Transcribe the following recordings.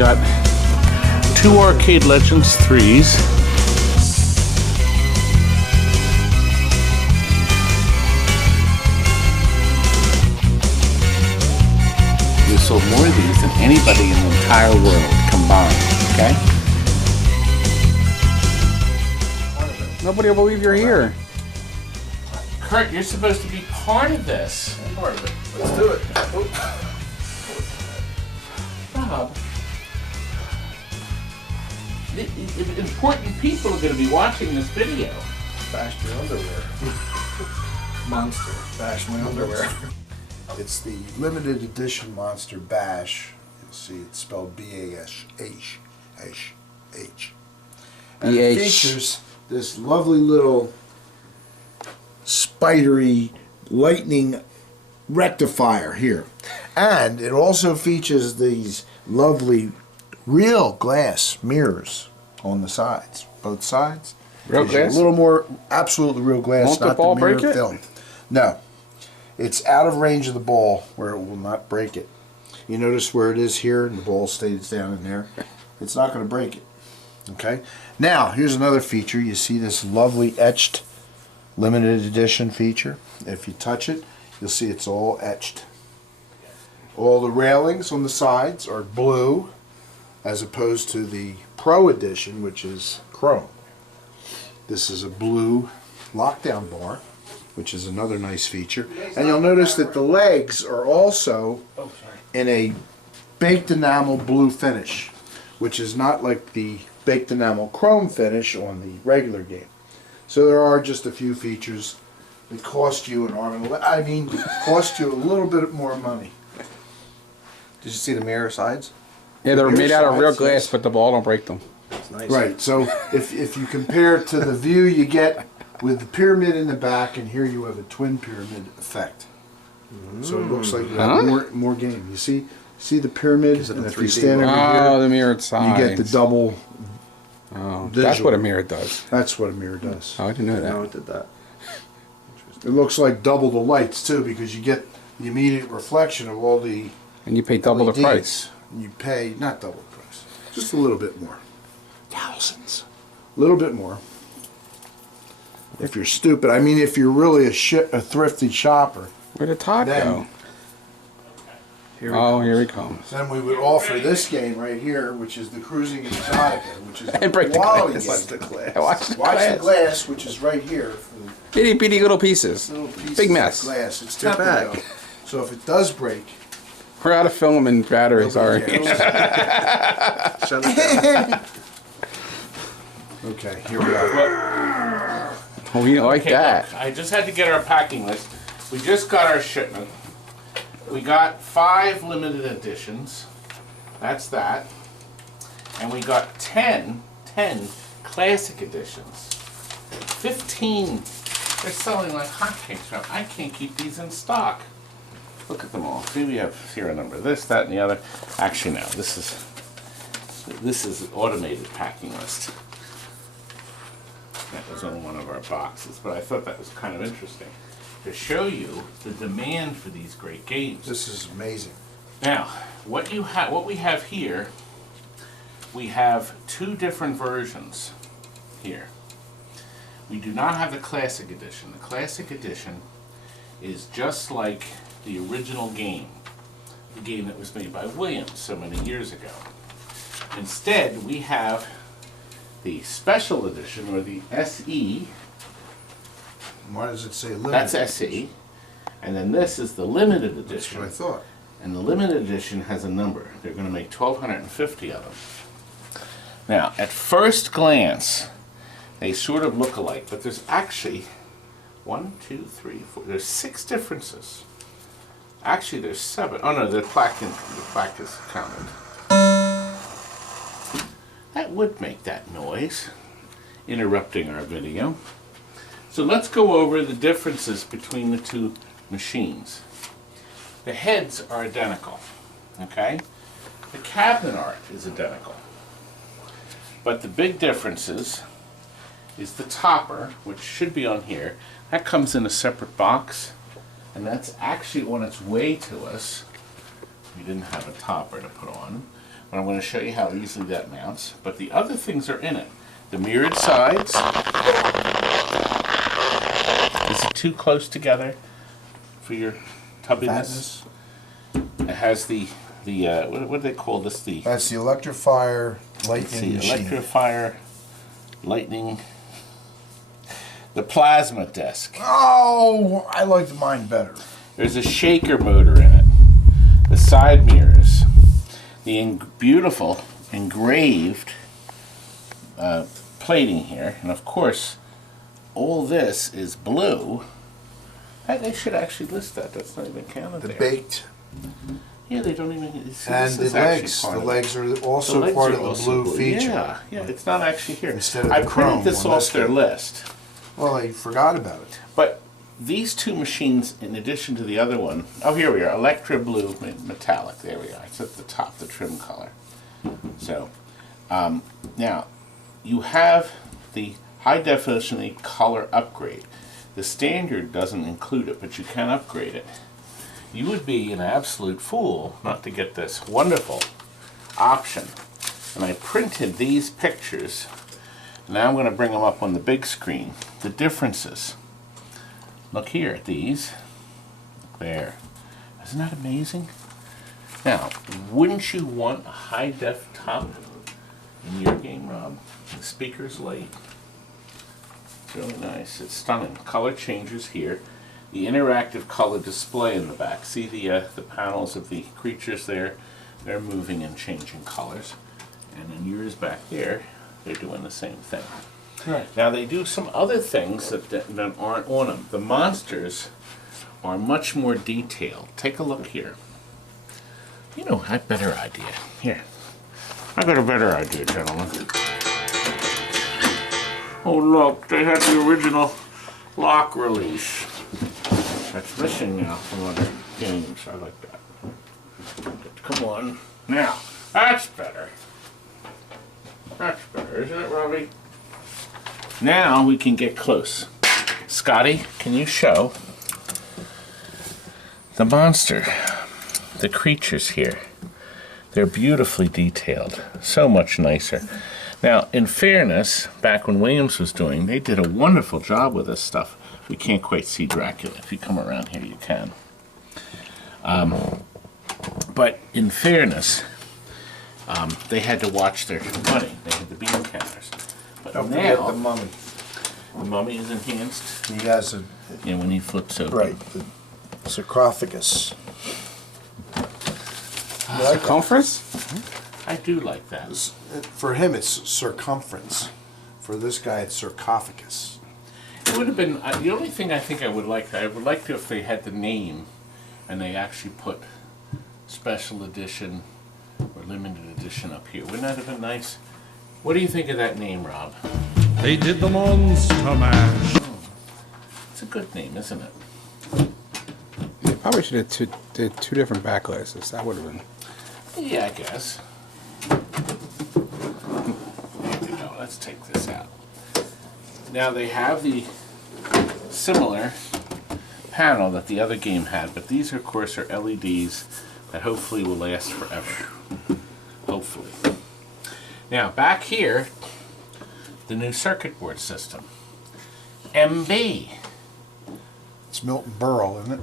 got 2 Arcade Legends 3s. We sold more of these than anybody in the entire world combined, okay? Nobody will believe you're here. Kurt, you're supposed to be part of this. I'm part of it. Let's do it. Rob, important people are going to be watching this video. Bash your underwear. Monster. Bash my underwear. It's the limited edition Monster Bash. You'll see it's spelled B-A-S-H. H. And it features this lovely little spidery lightning rectifier here. And it also features these lovely real glass mirrors on the sides, both sides. Real glass? A little more absolutely real glass, Won't the not ball the mirror break it? film. No. It's out of range of the ball where it will not break it. You notice where it is here and the ball stays down in there. It's not going to break it. Okay? Now, here's another feature. You see this lovely etched limited edition feature. If you touch it, you'll see it's all etched. All the railings on the sides are blue as opposed to the Pro Edition, which is chrome. This is a blue lockdown bar, which is another nice feature. And you'll notice that the legs are also in a baked enamel blue finish, which is not like the baked enamel chrome finish on the regular game. So there are just a few features that cost you an arm and a leg. I mean, cost you a little bit more money. Did you see the mirror sides? Yeah, they're made out of real sides, glass, yes. but the ball don't break them. It's nice. Right, so if you compare it to the view you get with the pyramid in the back, and here you have a twin pyramid effect. So it looks like you have more game. You see the pyramid, Gives it and a if you 3D stand over Oh, here, the mirrored sides. you get the double Oh, visual. that's what a mirror does. That's what a mirror does. Oh, I didn't know that. No, it did that. It looks like double the lights too, because you get the immediate reflection of all the And you pay double the LEDs. price. And you pay not double the price, just a little bit more. Thousands, a little bit more. If you're stupid, I mean, if you're really a thrifty shopper, Where did Todd Then- go? Here Here he comes. then we would offer this game right here, which is the Cruising Exotica, which is a And break the quality glass. game. Watch the glass. Watch the Watch glass. the glass, which is right here. For the Itty bitty little pieces. little pieces Big of mess. glass. It's Get tempered back. though. So if it does break, We're out of film and batteries, nobody sorry. cares. Shut it down. Okay, here we are. Oh, you don't like that. Look, I just had to get our packing list. We just got our shipment. We got 5 limited editions. That's that. And we got 10 classic editions. 15. They're selling like hotcakes. I can't keep these in stock. Look at them all. See, we have serial number. This, that, and the other. Actually, no. This is automated packing list. That was on one of our boxes, but I thought that was kind of interesting to show you the demand for these great games. This is amazing. Now, what we have here, we have 2 different versions here. We do not have the classic edition. The classic edition is just like the original game, the game that was made by Williams so many years ago. Instead, we have the special edition, or the SE. Why does it say limited? That's SE. And then this is the limited That's edition. what I thought. And the limited edition has a number. They're going to make 1,250 of them. Now, at first glance, they sort of look alike, but there's actually 1, 2, 3, 4. There's 6 differences. Actually, there's 7. Oh no, the plaque is counted. That would make that noise, interrupting our video. So let's go over the differences between the 2 machines. The heads are identical, okay? The cabinet art is identical. But the big differences is the topper, which should be on here. That comes in a separate box, and that's actually on its way to us. We didn't have a topper to put on. but I'm going to show you how easily that mounts. But the other things are in it. The mirrored sides. Is it too close together for your tubbiness? It has the what do they call this? That's the electrifier lightning machine. Electrifier lightning. The plasma desk. Oh, I liked mine better. There's a shaker motor in it. The side mirrors. The beautiful engraved plating here. And of course, all this is blue. They should actually list that. That's not even counted there. The baked. Yeah, they don't even... And the legs. The legs are also part of the blue feature. Yeah, it's not actually here. Instead of I the chrome printed this off their list. Well, I forgot about it. But these two machines, in addition to the other one... Oh, here we are. Electra Blue Metallic. There we are. It's at the top, the trim color. So, now, you have the high-definition color upgrade. The standard doesn't include it, but you can upgrade it. You would be an absolute fool not to get this wonderful option. And I printed these pictures. Now I'm going to bring them up on the big screen. The differences. Look here at these. There. Isn't that amazing? Now, wouldn't you want a high-def top in your game, Rob? The speaker's light. It's really nice. It's stunning. Color changes here. The interactive color display in the back. See the panels of the creatures there? They're moving and changing colors. And then yours back there, they're doing the same thing. Right. Now they do some other things that aren't on them. The monsters are much more detailed. Take a look here. You know, I have a better idea. Here. I got a better idea, gentlemen. Oh look, they had the original lock release. That's missing now from other games. I like that. Come on. Now, that's better. That's better, isn't it, Robbie? Now we can get close. Scotty, can you show the monster, the creatures here? They're beautifully detailed. So much nicer. Now, in fairness, back when Williams was doing, they did a wonderful job with this stuff. We can't quite see Dracula. If you come around here, you can. But in fairness, they had to watch their money. They had the bean counters. But Don't now, forget the mummy. The mummy is enhanced. He has a... Yeah, when he flips open. Right, the sarcophagus. Circumference? I do like that. For him, it's circumference. For this guy, it's sarcophagus. It would have been, the only thing I think I would like to if they had the name and they actually put special edition or limited edition up here. Wouldn't that have been nice? What do you think of that name, Rob? They did the Monster Mash. It's a good name, isn't it? They probably should have did two different backglasses. That would have been... Yeah, I guess. There we go. Let's take this out. Now they have the similar panel that the other game had, but these, of course, are LEDs that hopefully will last forever. Hopefully. Now, back here, the new circuit board system. MB. It's Milton Berle, isn't it?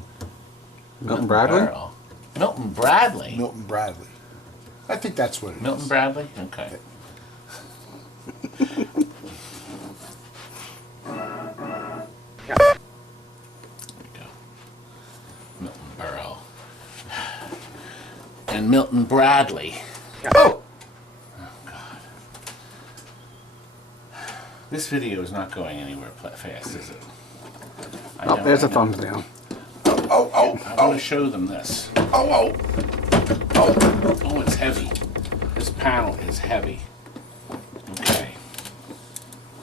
Milton Bradley? Barrel. Milton Bradley? Milton Bradley. I think that's what it is. Milton Bradley? Okay. There we go. Milton Berle. And Milton Bradley. Oh! Oh, God. This video is not going anywhere fast, is it? Oh, there's a thumbs down. I want to show them this. Oh, it's heavy. This panel is heavy. Okay.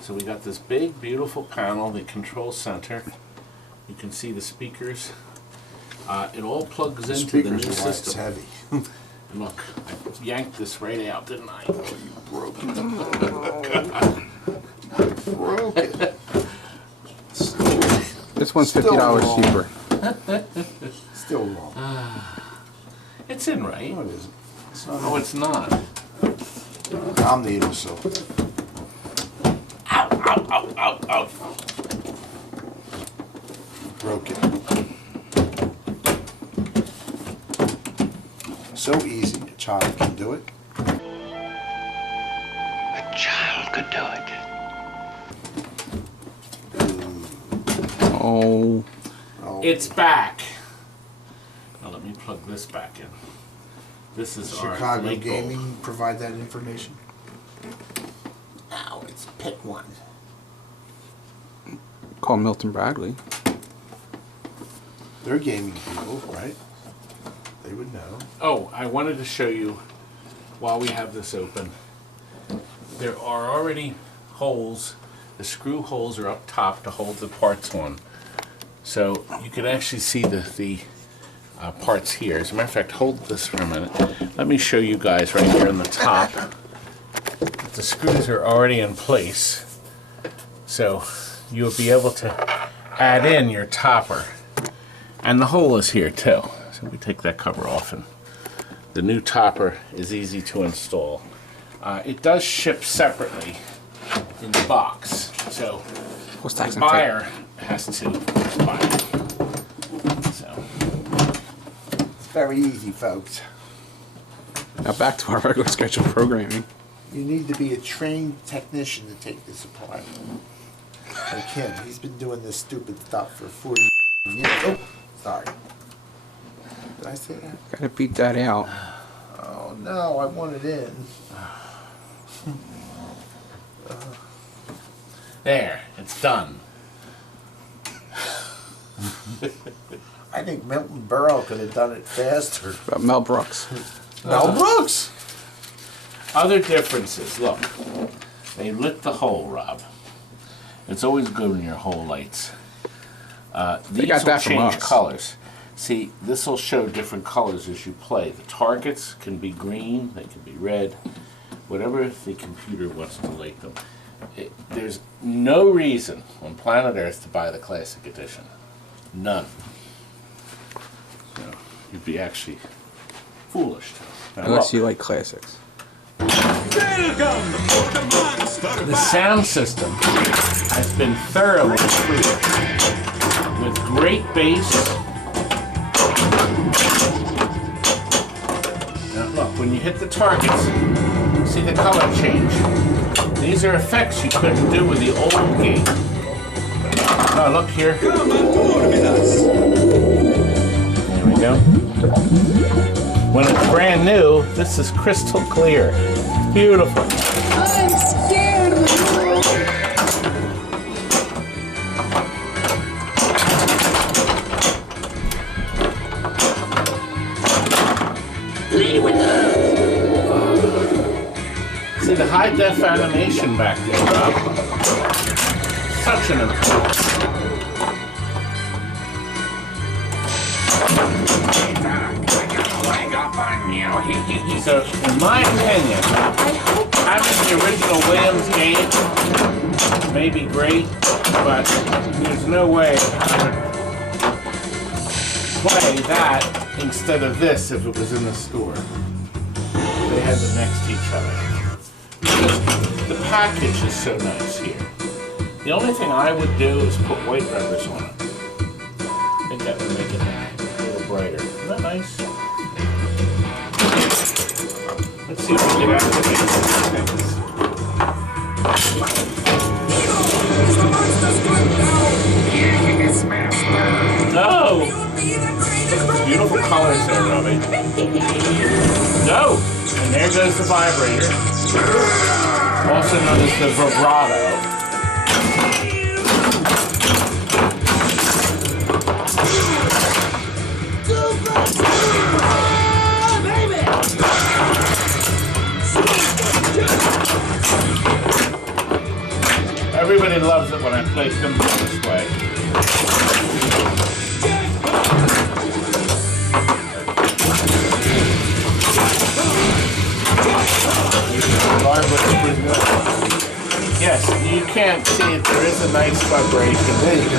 So we got this big, beautiful panel, the control center. You can see the speakers. It all plugs into the new Speakers are why it's system. heavy. And look, I yanked this right out, didn't I? You broke it. Broke it. This one's Still $50 wrong. cheaper. Still wrong. It's in right. No, it isn't. It's not. Oh, it's not. I'm the imbecile. Ow, ow, ow, ow, ow. Broke it. So easy, a child can do it. A child could do it. Oh. Oh, It's back. Now let me plug this back in. This is our Chicago light bulb. Gaming provide that information. Ow, it's pick one. Call Milton Bradley. They're gaming people, right? They would know. Oh, I wanted to show you, while we have this open, there are already holes. The screw holes are up top to hold the parts on. So you can actually see the parts here. As a matter of fact, hold this for a minute. Let me show you guys right here on the top. The screws are already in place. So you'll be able to add in your topper. And the hole is here too. So we take that cover off, and the new topper is easy to install. It does ship separately in the box, so What's the buyer has to buy it. So It's very easy, folks. Now back to our regular scheduled programming. You need to be a trained technician to take this apart. Like him, he's been doing this stupid stuff for 40 years. Oh, sorry. Did I say that? Gotta beat that out. Oh no, I want it in. there, it's done. I think Milton Berle could have done it faster. About Mel Brooks. Mel Brooks! Other differences, look. They lit the hole, Rob. It's always good when your hole lights. These got will that from change us. colors. See, this will show different colors as you play. The targets can be green, they can be red, whatever the computer wants to light them. There's no reason on planet Earth to buy the Classic Edition. None. So, you'd be actually foolish to. Now, Unless look. you like classics. The sound system has been thoroughly improved with great bass. Now look, when you hit the targets, see the color change. These are effects you couldn't do with the old game. Oh, look here. There we go. When it's brand new, this is crystal clear. Beautiful. I'm scared of See the high def animation back there, Rob. Such an improvement. So, in my opinion, having the original Williams game may be great, but there's no way I would play that instead of this if it was in the store. They had them next to each other. The package is so nice here. The only thing I would do is put white rubbers on it. I think that would make it a little brighter. Isn't that nice? Let's see if we can get out of the No! Beautiful colors there, Robbie. No! And there goes the vibrator. Also known as the vibrato. Everybody loves it when I play Pinball this way. Yes, you can't see it. There is a nice vibration There you go.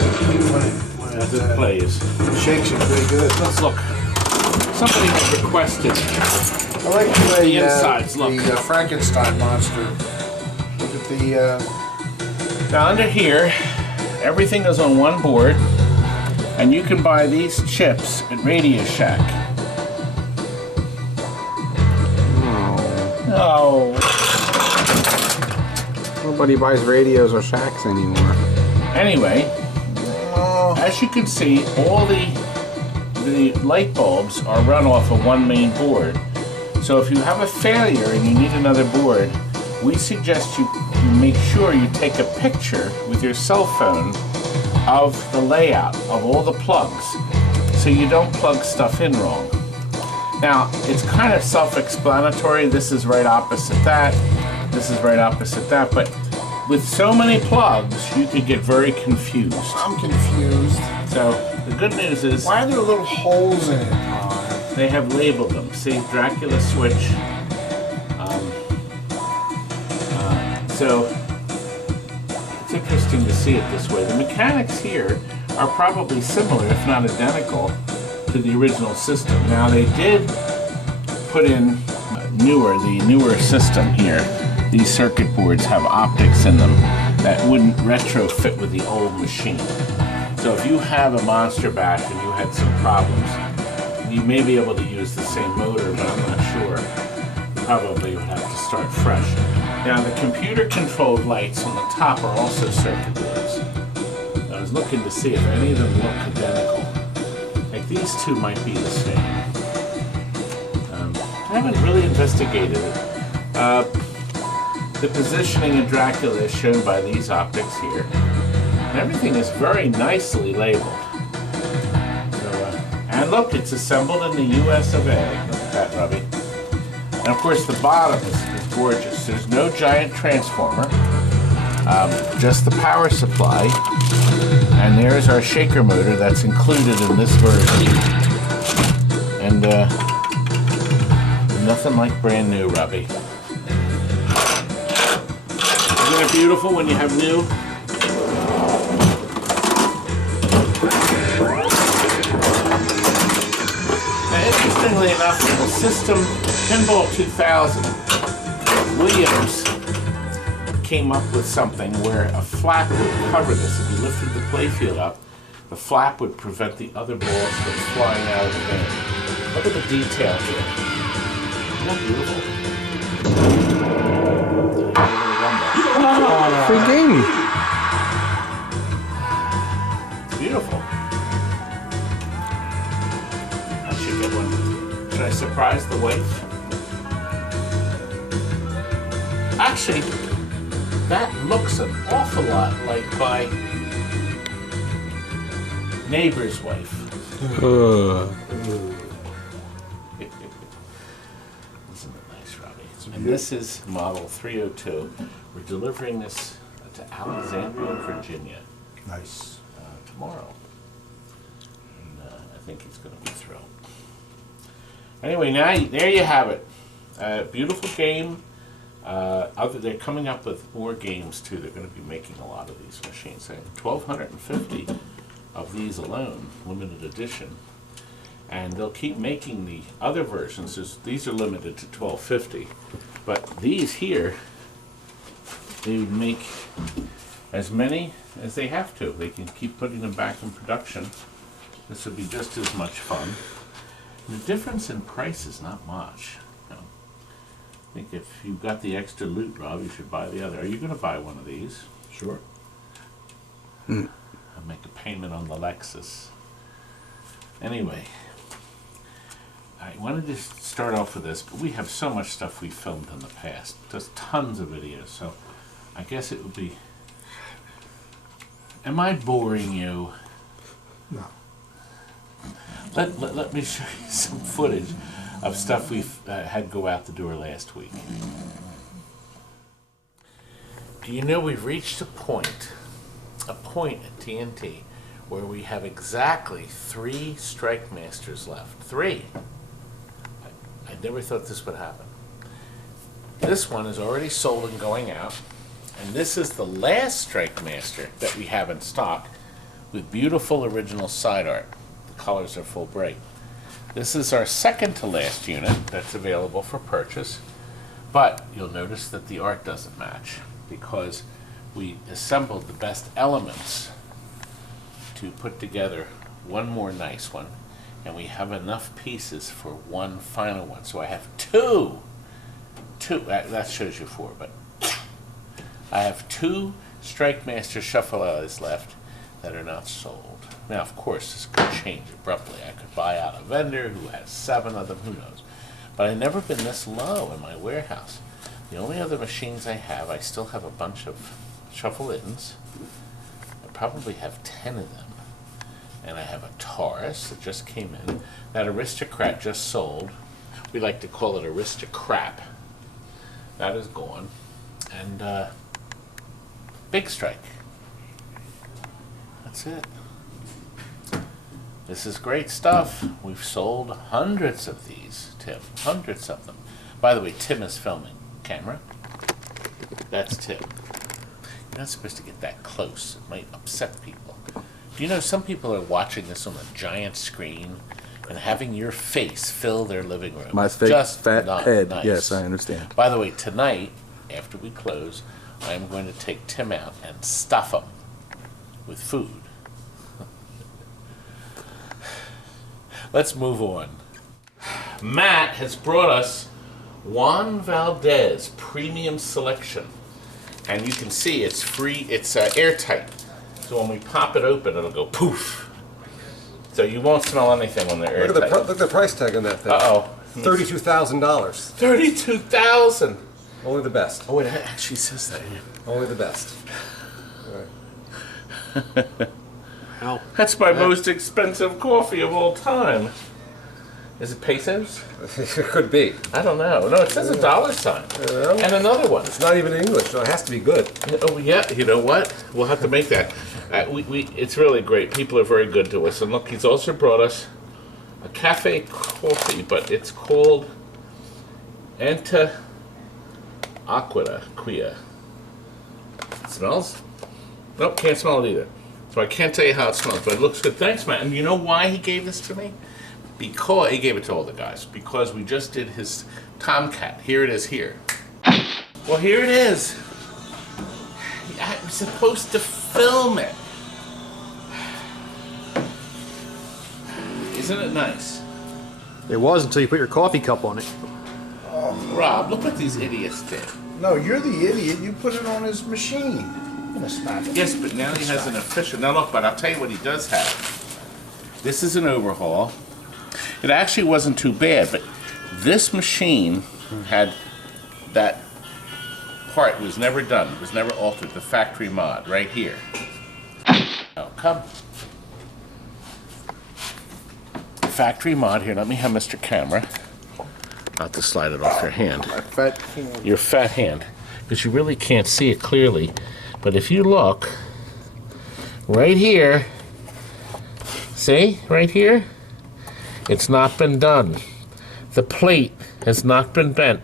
as it plays. Shakes it pretty good. Let's look. somebody had requested. I like the way The insides look. the Frankenstein monster. Look at the. Now under here, everything is on one board, and you can buy these chips at Radio Shack. Oh. Nobody buys radios or shacks anymore. Anyway, as you can see, all the light bulbs are run off of one main board. So if you have a failure and you need another board, we suggest you make sure you take a picture with your cell phone of the layout of all the plugs so you don't plug stuff in wrong. Now, it's kind of self-explanatory. This is right opposite that. This is right opposite that. But with so many plugs, you could get very confused. I'm confused. So the good news is Why are there little holes in it? they have labeled them. See, Dracula switch. So it's interesting to see it this way. The mechanics here are probably similar, if not identical, to the original system. Now they did put in the newer system here. These circuit boards have optics in them that wouldn't retrofit with the old machine. So if you have a Monster Bash and you had some problems, you may be able to use the same motor, but I'm not sure. You probably would have to start fresh. Now the computer-controlled lights on the top are also circuit boards. I was looking to see if any of them look identical. Like these two might be the same. I haven't really investigated it. The positioning of Dracula is shown by these optics here. And everything is very nicely labeled. So, and look, it's assembled in the US of A. Look at that, Robbie. And of course the bottom is gorgeous. There's no giant transformer, just the power supply. And there's our shaker motor that's included in this version. And nothing like brand new, Robbie. Isn't it beautiful when you have new? Now, interestingly enough, in the system Pinball 2000, Williams came up with something where a flap would cover this. If you lifted the playfield up, the flap would prevent the other balls from flying out of the bin. Look at the detail here. Isn't that beautiful? Free game. It's beautiful. I should get one. Should I surprise the wife? Actually, that looks an awful lot like my neighbor's wife. Isn't it nice, Robbie? And this is model 302. We're delivering this to Alexandria, Virginia. Nice. Tomorrow. And I think he's going to be thrilled. Anyway, now there you have it. Beautiful game. They're coming up with more games too. They're going to be making a lot of these machines. 1,250 of these alone, limited edition. And they'll keep making the other versions. These are limited to 1,250. But these here, they would make as many as they have to. They can keep putting them back in production. This would be just as much fun. The difference in price is not much. You know, I think if you've got the extra loot, Rob, you should buy the other. Are you going to buy one of these? Sure. I'll make a payment on the Lexus. Anyway, I wanted to start off with this, but we have so much stuff we filmed in the past. Just tons of videos, so I guess it would be... Am I boring you? No. Let me show you some footage of stuff we've had go out the door last week. Do you know we've reached a point at TNT where we have exactly 3 Strikemasters left. 3. I never thought this would happen. This one is already sold and going out. And this is the last Strikemaster that we have in stock with beautiful original side art. The colors are full bright. This is our second to last unit that's available for purchase, but you'll notice that the art doesn't match because we assembled the best elements to put together one more nice one, and we have enough pieces for one final one. So I have two, that shows you four, but I have two Strikemaster Shuffle-Allies left that are not sold. Now, of course, this could change abruptly. I could buy out a vendor who has 7 of them, who knows. But I've never been this low in my warehouse. The only other machines I have, I still have a bunch of Shuffle-Ins. I probably have 10 of them. And I have a Taurus that just came in. That Aristocrat just sold. We like to call it Aristocrat. That is gone. And Big Strike. That's it. This is great stuff. We've sold hundreds of these, Tim. Hundreds of them. By the way, Tim is filming. Camera. That's Tim. You're not supposed to get that close. It might upset people. Do you know some people are watching this on a giant screen and having your face fill their living room? My fake Just fat not head. nice. Yes, I understand. By the way, tonight, after we close, I am going to take Tim out and stuff him with food. Let's move on. Matt has brought us Juan Valdez Premium Selection. And you can see it's free, it's airtight. So when we pop it open, it'll go poof. So you won't smell anything when they're airtight. Look at the price tag on that thing. Uh-oh. $32,000. $32,000. Only the best. Oh, it actually says that here. Only the best. Right. That's my most expensive coffee of all time. Is it pesos? It could be. I don't know. No, it says a dollar sign. And another one. It's not even in English, so it has to be good. Oh, yeah. You know what? We'll have to make that. It's really great. People are very good to us. And look, he's also brought us a cafe coffee, but it's called Enta Quia. It smells? Nope, can't smell it either. So I can't tell you how it smells, but it looks good. Thanks, Matt. And you know why he gave this to me? Because he gave it to all the guys. Because we just did his Tomcat. Here it is here. Well, here it is. I was supposed to film it. Isn't it nice? It was until you put your coffee cup on it. Rob, look what these idiots did. No, you're the idiot. You put it on his machine. I'm gonna smack it. Yes, but now he has an official. Now look, but I'll tell you what he does have. This is an overhaul. It actually wasn't too bad, but this machine had that part was never done. It was never altered. The factory mod right here. Oh, come. Factory mod here. Let me have Mr. Camera. Not to slide it off your hand. My fat hand. Your fat hand, because you really can't see it clearly. But if you look right here, see right here, it's not been done. The plate has not been bent,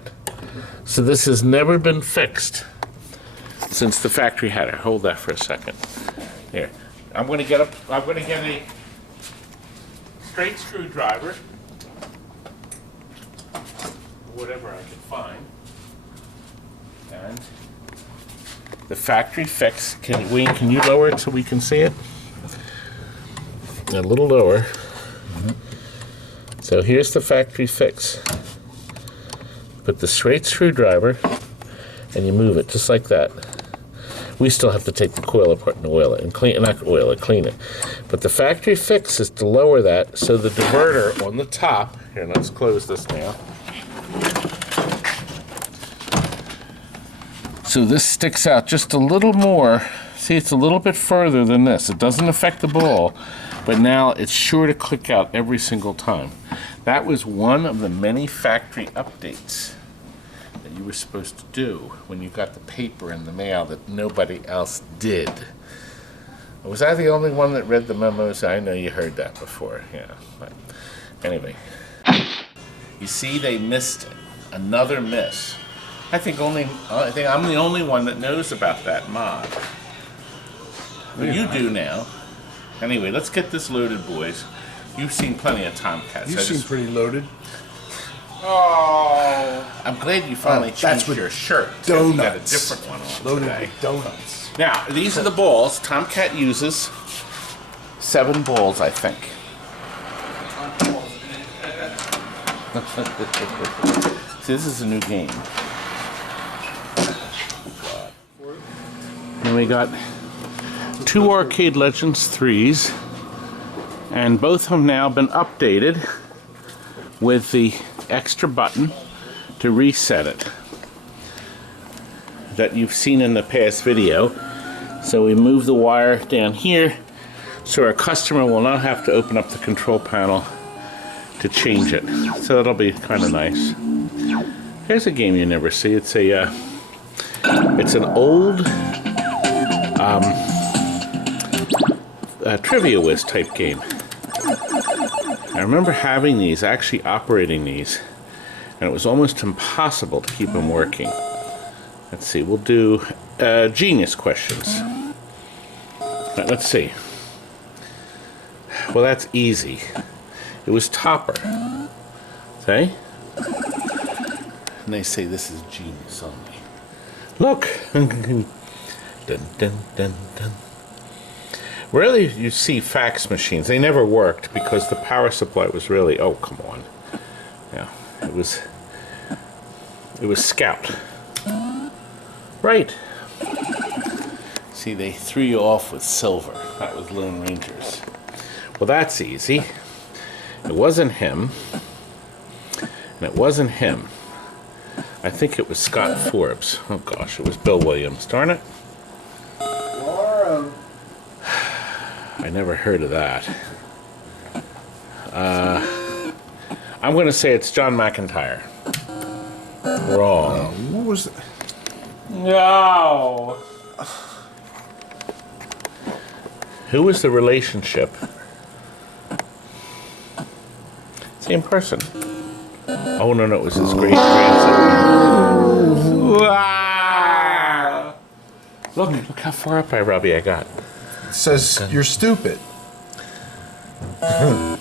so this has never been fixed since the factory had it. Hold that for a second. Here, I'm going to get a straight screwdriver. Whatever I can find, and the factory fix. Wayne, can you lower it so we can see it? A little lower. So here's the factory fix. Put the straight screwdriver, and you move it just like that. We still have to take the coil apart and oil it, and clean it. But the factory fix is to lower that, so the diverter on the top. Here, let's close this now. So this sticks out just a little more. See, it's a little bit further than this. It doesn't affect the ball, but now it's sure to click out every single time. That was one of the many factory updates that you were supposed to do when you got the paper in the mail that nobody else did. Was I the only one that read the memos? I know you heard that before, yeah. But anyway, you see, they missed another miss. I think I'm the only one that knows about that mod. Well, you do now. Anyway, let's get this loaded, boys. You've seen plenty of Tomcats. You seem pretty loaded. Oh, I'm glad you finally that's changed with your shirt. donuts. You got a different one on Loaded today. with donuts. Now, these are the balls. Tomcat uses 7 balls, I think. See, this is a new game. And we got 2 Arcade Legends 3s, and both have now been updated with the extra button to reset it that you've seen in the past video. So we move the wire down here so our customer will not have to open up the control panel to change it. So that'll be kind of nice. Here's a game you never see. It's a it's an old Trivia Whiz type game. I remember having these, actually operating these, and it was almost impossible to keep them working. Let's see, we'll do genius questions. Let's see. Well, that's easy. It was Topper. See? And they say this is genius only. Look! Dun, dun, dun, dun. Rarely you see fax machines. They never worked because the power supply was really... Oh, come on. Yeah, it was Scout. Right. See, they threw you off with silver. That was Lone Rangers. Well, that's easy. It wasn't him. And it wasn't him. I think it was Scott Forbes. Oh, gosh, it was Bill Williams. Darn it. I never heard of that. I'm going to say it's John McIntyre. Wrong. What was it? No. Who was the relationship? Same person. Oh, no, it was his great grandson. Wow. Look how far up Robbie I got. It says you're stupid. Well,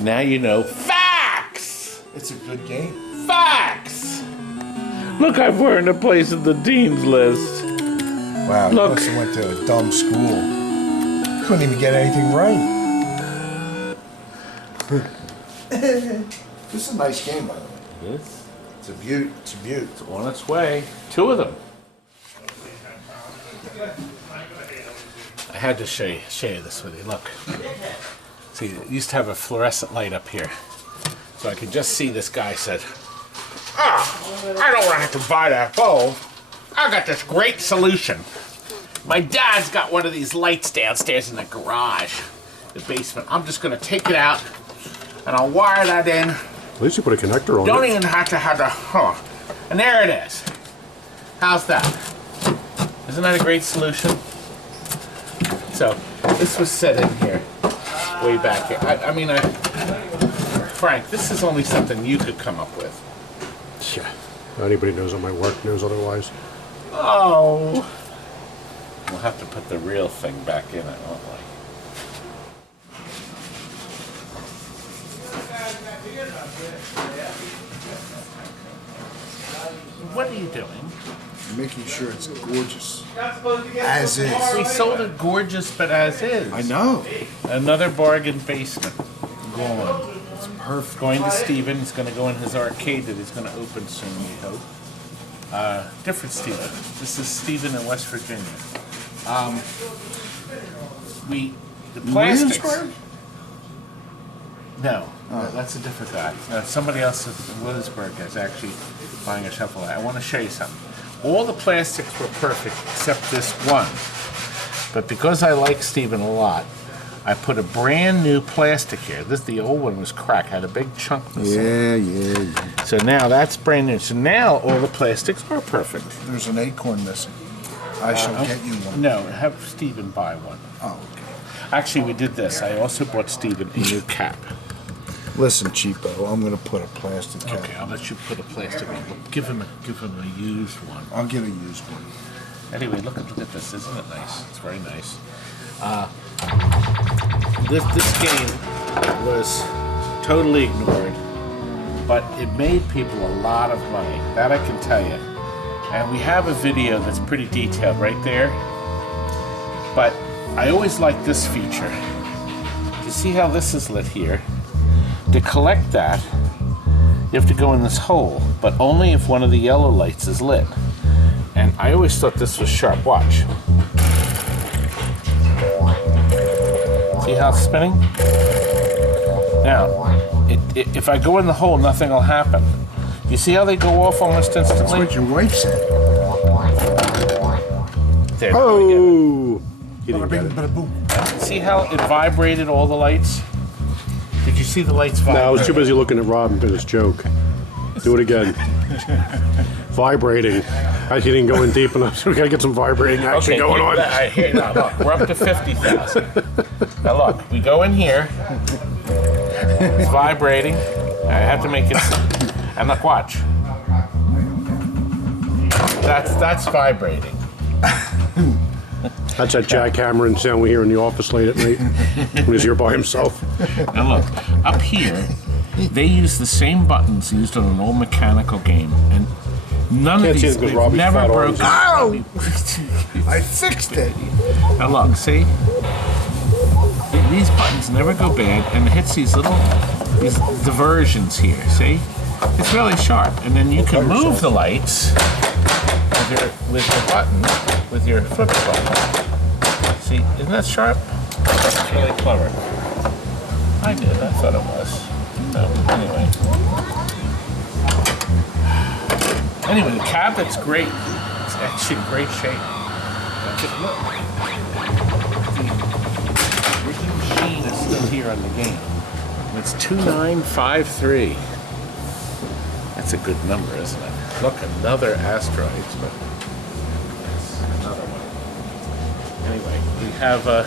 now you know. Facts! It's a good game. Facts! Look, I've learned a place in the Dean's List. Wow, Look. you must have went to a dumb school. Couldn't even get anything right. This is a nice game, by the way. It is. It's a beaut. It's a beaut. It's on its way. 2 of them. I had to show you this with you. Look. See, it used to have a fluorescent light up here. So I could just see this guy said, I don't want to have to buy that bulb. I got this great solution. My dad's got one of these lights downstairs in the garage, the basement. I'm just going to take it out and I'll wire that in. At least you put a connector on Don't it. even have to have the, and there it is. How's that? Isn't that a great solution? So, this was set in here, way back here. I mean, Frank, this is only something you could come up with. Yeah. Anybody knows on my work knows otherwise. Oh. We'll have to put the real thing back in it, won't we? What are you doing? Making sure it's gorgeous. As is. We sold it gorgeous, but as is. I know. Another bargain basement. Gone. It's perfect. Going to Steven. He's going to go in his arcade that he's going to open soon, we hope. Different Steven. This is Steven in West Virginia. The plastics. No, that's a different guy. Somebody else in Williamsburg is actually buying a shuffle. I want to show you something. All the plastics were perfect except this one. But because I like Steven a lot, I put a brand new plastic here. The old one was cracked, had a big chunk missing. Yeah. So now that's brand new. So now all the plastics are perfect. There's an acorn missing. I shall get you one. No, have Steven buy one. Oh, okay. Actually, we did this. I also bought Steven a new cap. Listen, cheapo, I'm gonna put a plastic cap. Okay, I'll let you put a plastic one. Give him a used one. I'll get a used one. Anyway, look at this. Isn't it nice? It's very nice. this game was totally ignored, but it made people a lot of money. That I can tell you. And we have a video that's pretty detailed right there. But I always like this feature. You see how this is lit here? To collect that, you have to go in this hole, but only if one of the yellow lights is lit. And I always thought this was sharp. Watch. See how it's spinning? Now, if I go in the hole, nothing will happen. You see how they go off almost instantly? That's what your wife said. There, Oh! He didn't get it. Bada boom. see how it vibrated all the lights? Did you see the lights vibrate? No, I was too busy looking at Rob and his joke. Do it again. Vibrating. I didn't go in deep enough, so we gotta get some vibrating action going on. Here, now look, we're up to 50,000. Now look, we go in here. It's vibrating. I have to make it. And look, watch. That's vibrating. That's that jackhammering sound we hear in the office late at night when he's here by himself. Now look, up here, they use the same buttons used on an old mechanical game, and none of these because Robbie's never fat broken. Ow! I fixed it. Now look, see? These buttons never go bad, and it hits these diversions here, see? It's really sharp, and then you can move the lights with the button, with your flip button. See, isn't that sharp? That's really clever. I did, I thought it was. No, anyway, the cabinet's great. It's actually in great shape. Look. The machine is still here on the game. It's 2953. That's a good number, isn't it? Look, another Asteroids, but yes, another one. Anyway, we have the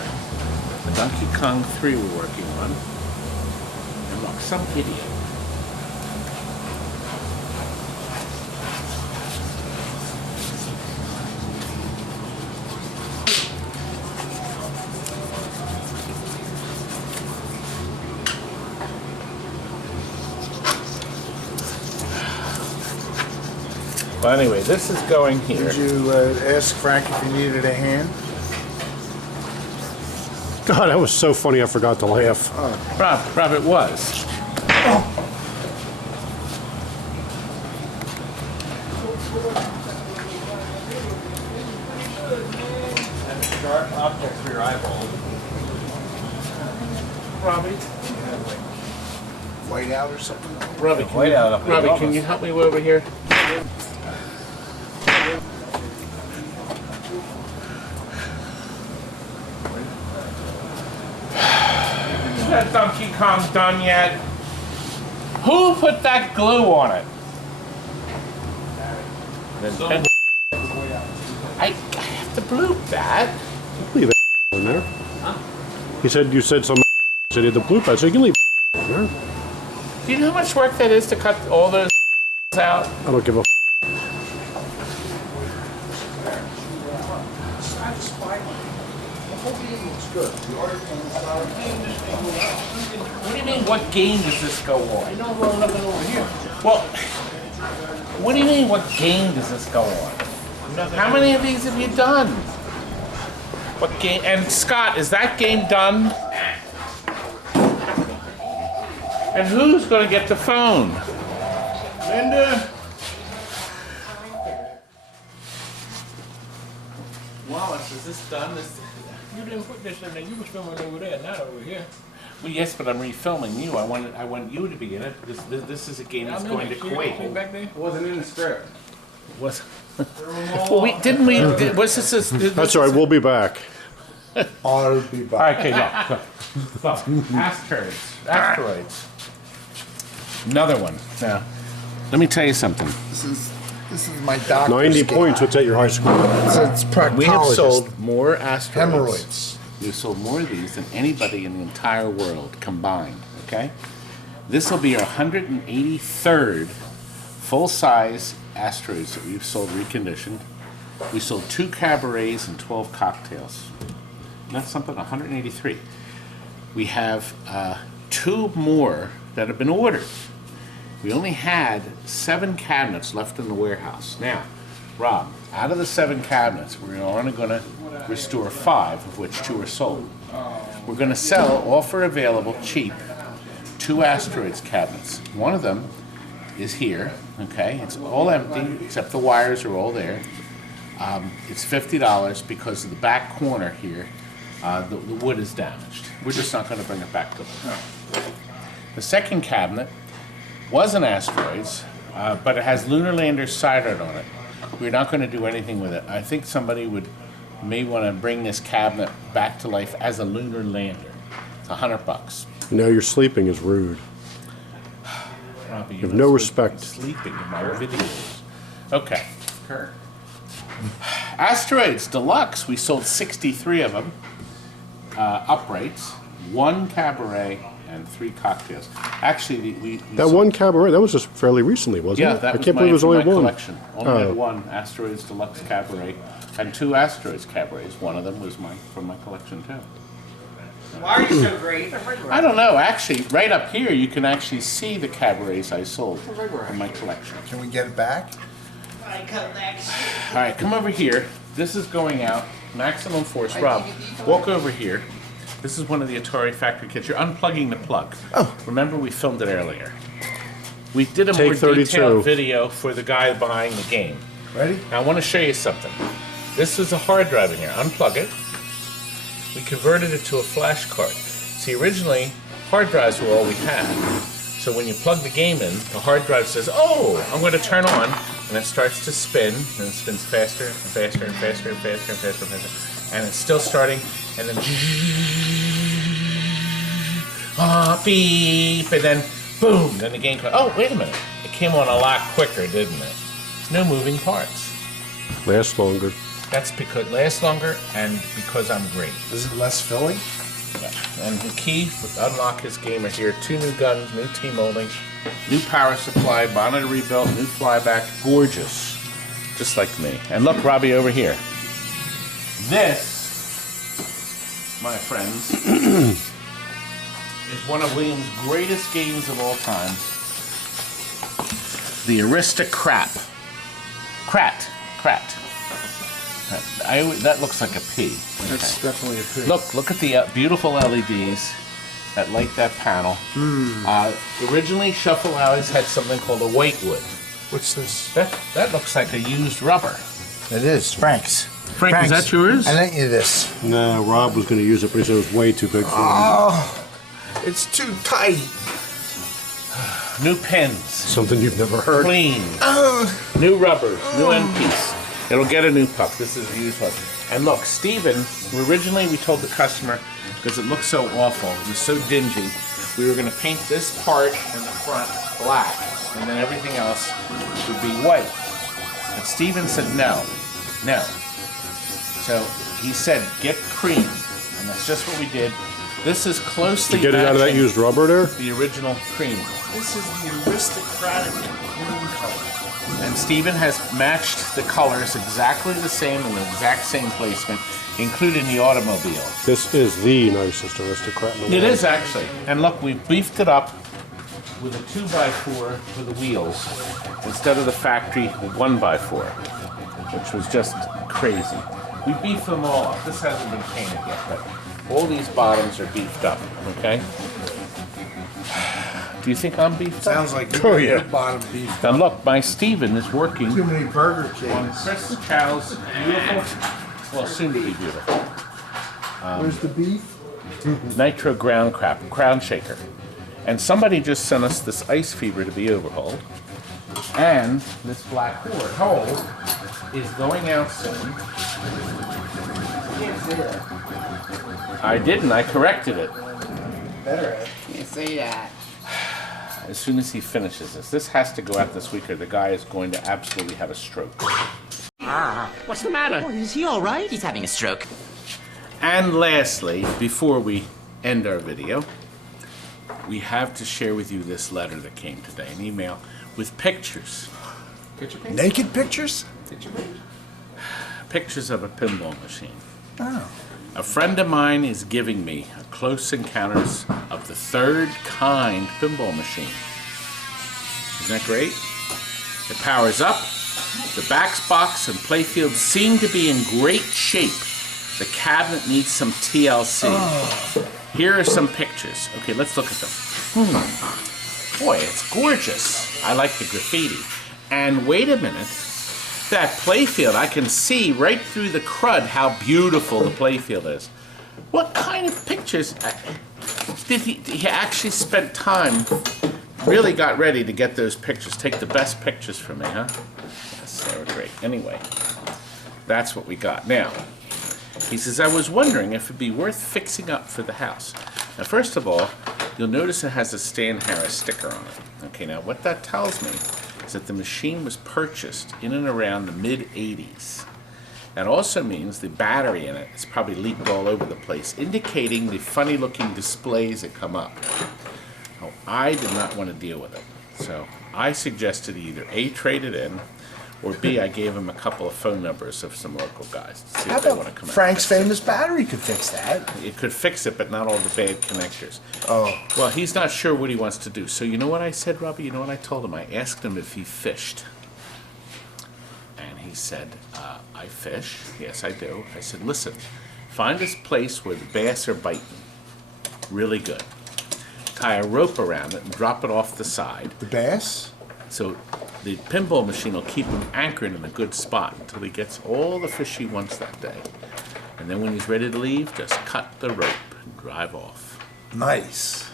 Donkey Kong 3 we're working on. And look, some idiot. Well, anyway, this is going here. Did you ask Frank if he needed a hand? God, that was so funny I forgot to laugh. Rob, it was. Sharp optic for your eyeball. Robbie, White out or something? Robbie, can you help me over here? Is that Donkey Kong done yet? Who put that glue on it? I have to bloop that. Leave it in there. He said you said some said he had the bloop out, so you can leave in there. Do you know how much work that is to cut all those out? I don't give a What do you mean, what game does this go on? I don't roll nothing over here. Well, what do you mean, what game does this go on? How many of these have you done? What game? And Scott, is that game done? And who's going to get the phone? Linda? Wallace, is this done? You didn't put this in there. You were filming over there, not over here. Well, yes, but I'm refilming you. I want you to be in it because this is a game that's going to Kuwait. It wasn't in the script. Was well, was this? That's all right, we'll be back. I'll be back. All right, okay, look. Asteroids. Another one. Now, let me tell you something. This is my doctor's 90 game. points, what's at your high school? It's proctologist. We have sold more Asteroids. Hemorrhoids. We've sold more of these than anybody in the entire world combined, okay? This will be our 183rd full-size Asteroids that we've sold reconditioned. We sold 2 cabarets and 12 cocktails. And that's something, 183. We have 2 more that have been ordered. We only had 7 cabinets left in the warehouse. Now, Rob, out of the 7 cabinets, we're only going to restore 5, of which 2 are sold. We're going to sell, offer available, cheap, 2 Asteroids cabinets. One of them is here, okay? It's all empty, except the wires are all there. It's $50 because of the back corner here. The wood is damaged. We're just not going to bring it back to them. The second cabinet was an Asteroids, but it has Lunar Lander soldered on it. We're not going to do anything with it. I think somebody may want to bring this cabinet back to life as a Lunar Lander. It's $100. Now you're sleeping is rude. Robbie, you have no respect. Sleeping in my videos. Okay. Asteroids Deluxe. We sold 63 of them. Uprights, 1 cabaret, and 3 cocktails. Actually, we that one cabaret, that was just fairly recently, wasn't it? Yeah, that I was can't believe it was only my one. collection. Only had 1 Asteroids Deluxe cabaret and 2 Asteroids cabarets. One of them was from my collection too. Why are you so great? I don't know. Actually, right up here, you can actually see the cabarets I sold in my collection. Can we get it back? All right, come over here. This is going out. Maximum force. Rob, walk over here. This is one of the Atari factory kits. You're unplugging the plug. Oh. Remember, we filmed it earlier. We did a more detailed video for the guy buying the game. Ready? Now, I want to show you something. This is a hard drive in here. Unplug it. We converted it to a flash card. See, originally, hard drives were all we had. So when you plug the game in, the hard drive says, oh, I'm going to turn on, and it starts to spin, and it spins faster and faster and faster and faster and faster and faster. And it's still starting, and then beep, and then boom, then the game comes. Oh, wait a minute. It came on a lot quicker, didn't it? No moving parts. Lasts longer. That's because it lasts longer and because I'm great. Is it less filling? Yeah. And the key to unlock his game are here. 2 new guns, new T-molding, new power supply, monitor rebuilt, new flyback. Gorgeous. Just like me. And look, Robbie, over here. This, my friends, is one of William's greatest games of all time. The ARISTOCRAT. Crat. That looks like a P. That's definitely a P. Look at the beautiful LEDs that light that panel. Originally, Shuffle Allies had something called a white wood. What's this? That looks like a used rubber. It is. Frank's. Frank, is that yours? I lent you this. No, Rob was going to use it, but he said it was way too big for him. Oh, it's too tight. New pins. Something you've never heard. Clean. New rubbers. New end piece. It'll get a new puck. This is a used one. And look, Steven, originally we told the customer, because it looked so awful, it was so dingy, we were going to paint this part in the front black, and then everything else would be white. But Steven said no. So he said, get cream. And that's just what we did. This is closely Did you get it out of that used rubber there? The original cream. This is the aristocratic green color. And Steven has matched the colors exactly the same in the exact same placement, including the automobile. This is the nicest Aristocrat in the world. It is actually. And look, we beefed it up with a 2x4 for the wheels instead of the factory 1x4, which was just crazy. We beefed them all up. This hasn't been painted yet, but all these bottoms are beefed up, okay? Do you think I'm beefed up? Sounds like yeah. bottom beef. Now look, my Steven is working Too many Burger on Kings. Chris Chow's beautiful, well, soon to be beautiful, Where's the beef? Nitro Crown Shaker. And somebody just sent us this Ice Fever to be overhauled. And this black hole is going out soon. I didn't, I corrected it. Better. Can't say that. As soon as he finishes this. This has to go out this week or the guy is going to absolutely have a stroke. What's the matter? Oh, is he all right? He's having a stroke. And lastly, before we end our video, we have to share with you this letter that came today, an email with pictures. Naked pictures? Pictures of a pinball machine. Oh. A friend of mine is giving me a Close Encounters of the Third Kind pinball machine. Isn't that great? It powers up. The box and playfield seem to be in great shape. The cabinet needs some TLC. Here are some pictures. Okay, let's look at them. Boy, it's gorgeous. I like the graffiti. And wait a minute. That playfield, I can see right through the crud how beautiful the playfield is. What kind of pictures? Did he actually spent time, really got ready to get those pictures, take the best pictures for me, huh? Yes, they were great. Anyway, that's what we got. Now, he says, I was wondering if it'd be worth fixing up for the house. Now, first of all, you'll notice it has a Stan Harris sticker on it. Okay, now what that tells me is that the machine was purchased in and around the mid-'80s. That also means the battery in it is probably leaked all over the place, indicating the funny-looking displays that come up. Oh, I did not want to deal with it, so I suggested either A, trade it in, or B, I gave him a couple of phone numbers of some local guys to see if they want to come out. Frank's famous battery could fix that. It could fix it, but not all the bad connectors. Oh. Well, he's not sure what he wants to do. So you know what I said, Robbie? You know what I told him? I asked him if he fished. And he said, I fish. Yes, I do. I said, listen, find this place where the bass are biting. Really good. Tie a rope around it and drop it off the side. The bass? So the pinball machine will keep him anchored in a good spot until he gets all the fish he wants that day. And then when he's ready to leave, just cut the rope and drive off. Nice.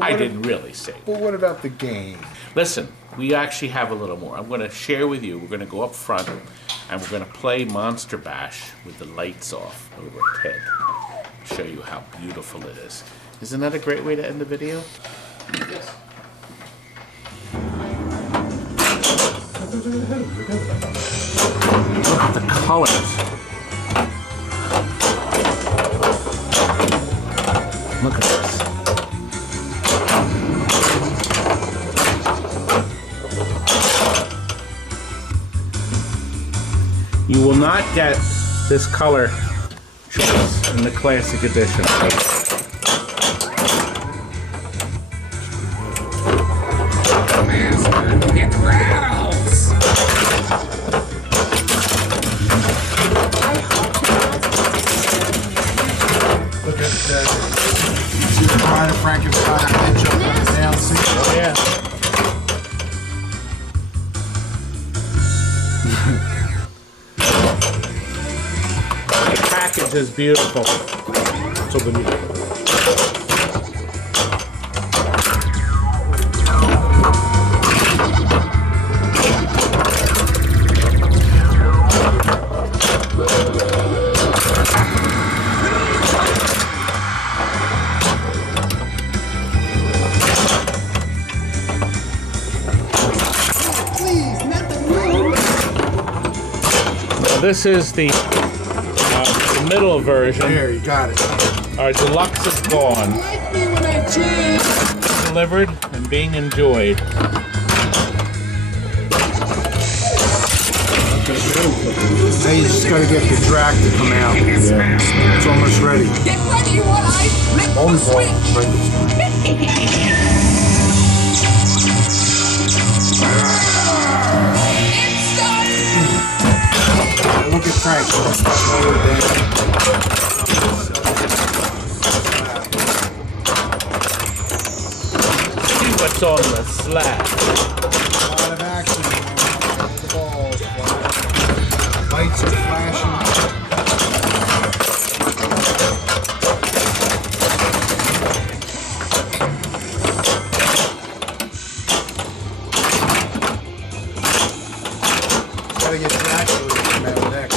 I didn't really say that. Well, what about the game? Listen, we actually have a little more. I'm going to share with you. We're going to go up front and we're going to play Monster Bash with the lights off over at Ted. Show you how beautiful it is. Isn't that a great way to end the video? Yes. Look at the colors. Look at this. You will not get this color choice in the classic edition. It rattles! Look at see the Bride of Frankenstein bitch up on the down seat. Oh yeah. The package is beautiful. So the This is the middle version. There, you got it. Our deluxe is gone. Delivered and being enjoyed. Now you just gotta get the track to come out. Yeah. It's almost ready. Get ready while I flip the switch! It's done! Look at Frank. Slow it down. See what's on the slab. A lot of action. The balls. Lights are flashing. Gotta get Dracula to come out next.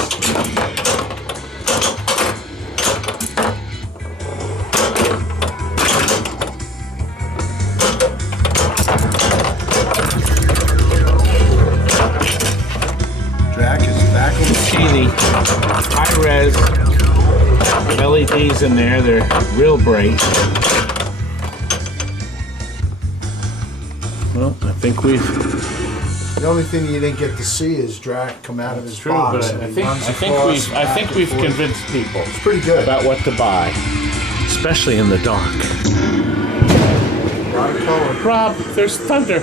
Drac is back on the See the high-res LEDs in there. They're real bright. Well, I think we've The only thing you didn't get to see is Drac come out of his True, box. but and he runs I across think we've convinced people It's pretty good. about what to buy, especially in the dark. A lot of color. Rob, there's thunder.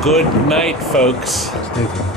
Good night, folks. Thank you.